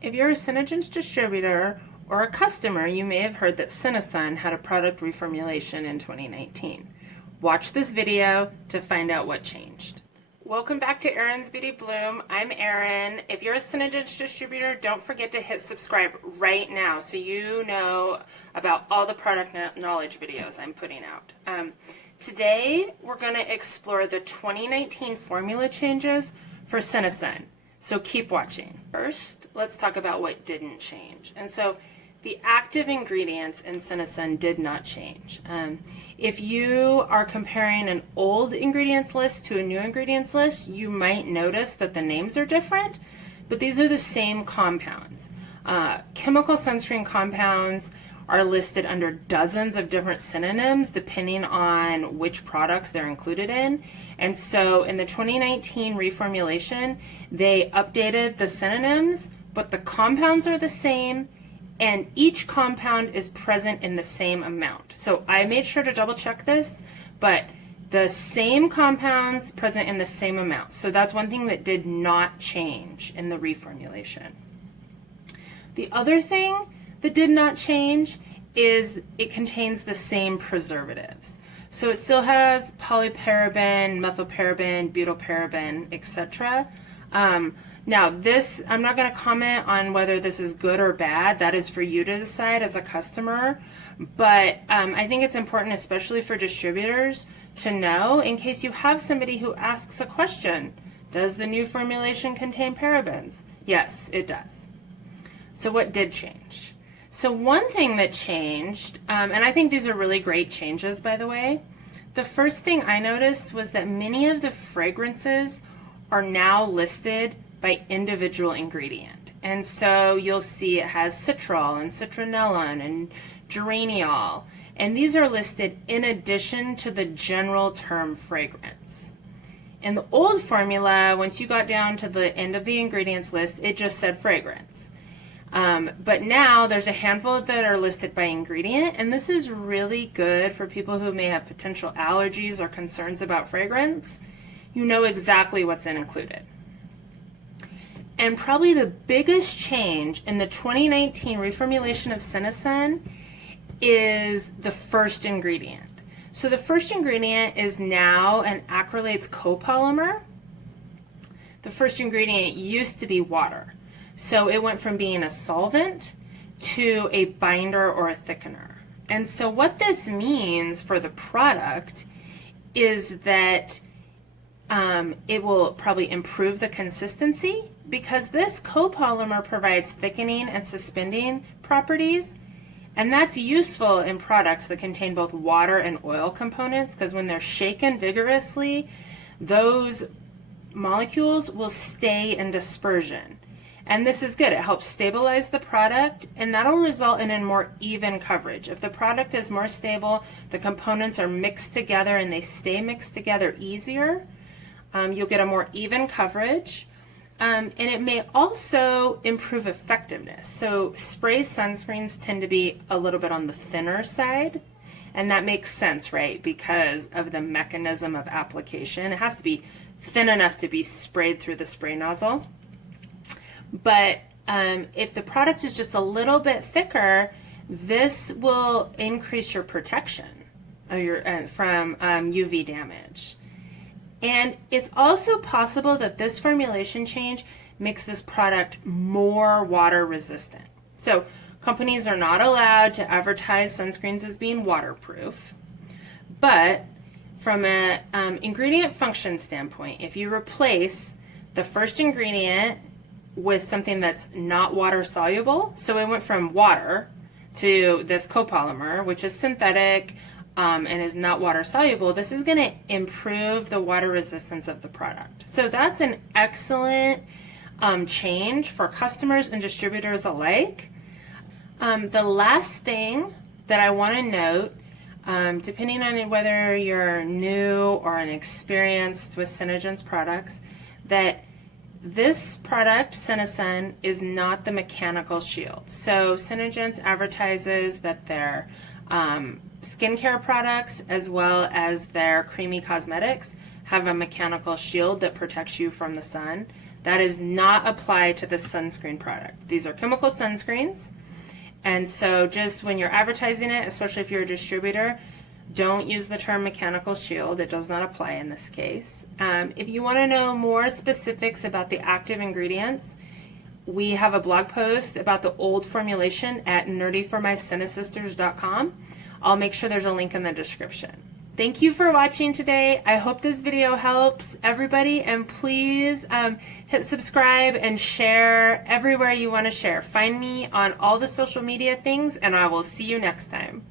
If you're a SeneGence distributor or a customer, you may have heard that SeneSun had a product reformulation in 2019. Watch this video to find out what changed. Welcome back to Erin's Beauty Bloom. I'm Erin. If you're a SeneGence distributor, don't forget to hit subscribe right now so you know about all the product knowledge videos I'm putting out. Today, we're going to explore the 2019 formula changes for SeneSun. So keep watching. First, let's talk about what didn't change. And so the active ingredients in SeneSun did not change. If you are comparing an old ingredients list to a new ingredients list, you might notice that the names are different, but these are the same compounds. Chemical sunscreen compounds are listed under dozens of different synonyms depending on which products they're included in. And so in the 2019 reformulation, they updated the synonyms, but the compounds are the same and each compound is present in the same amount. So I made sure to double check this, but the same compounds present in the same amount. So that's one thing that did not change in the reformulation. The other thing that did not change is it contains the same preservatives. So it still has polyparaben, methylparaben, butylparaben, etc. Now this, I'm not going to comment on whether this is good or bad. That is for you to decide as a customer. But I think it's important, especially for distributors, to know in case you have somebody who asks a question. Does the new formulation contain parabens? Yes, it does. So what did change? So one thing that changed, and I think these are really great changes, by the way, the first thing I noticed was that many of the fragrances are now listed by individual ingredient. And so you'll see it has citral and citronellone and geraniol, and these are listed in addition to the general term fragrance. In the old formula, once you got down to the end of the ingredients list, it just said fragrance. But now there's a handful that are listed by ingredient, and this is really good for people who may have potential allergies or concerns about fragrance. You know exactly what's included. And probably the biggest change in the 2019 reformulation of SeneSun is the first ingredient. So the first ingredient is now an acrylates copolymer. The first ingredient used to be water. So it went from being a solvent to a binder or a thickener. And so what this means for the product is that it will probably improve the consistency because this copolymer provides thickening and suspending properties. And that's useful in products that contain both water and oil components because when they're shaken vigorously, those molecules will stay in dispersion. And this is good. It helps stabilize the product, and that'll result in a more even coverage. If the product is more stable, the components are mixed together and they stay mixed together easier, you'll get a more even coverage. And it may also improve effectiveness. So spray sunscreens tend to be a little bit on the thinner side, and that makes sense, right? Because of the mechanism of application. It has to be thin enough to be sprayed through the spray nozzle. But if the product is just a little bit thicker, this will increase your protection from UV damage. And it's also possible that this formulation change makes this product more water resistant. So companies are not allowed to advertise sunscreens as being waterproof, but from an ingredient function standpoint, if you replace the first ingredient with something that's not water soluble, so it went from water to this copolymer, which is synthetic and is not water soluble, this is going to improve the water resistance of the product. So that's an excellent change for customers and distributors alike. The last thing that I want to note, depending on whether you're new or inexperienced with SeneGence products, that this product, SeneSun, is not the mechanical shield. So SeneGence advertises that their skincare products as well as their creamy cosmetics have a mechanical shield that protects you from the sun. That does not apply to this sunscreen product. These are chemical sunscreens. And so just when you're advertising it, especially if you're a distributor, don't use the term mechanical shield. It does not apply in this case. If you want to know more specifics about the active ingredients, we have a blog post about the old formulation at nerdyformyscenasisters.com. I'll make sure there's a link in the description. Thank you for watching today. I hope this video helps everybody, and please hit subscribe and share everywhere you want to share. Find me on all the social media things, and I will see you next time.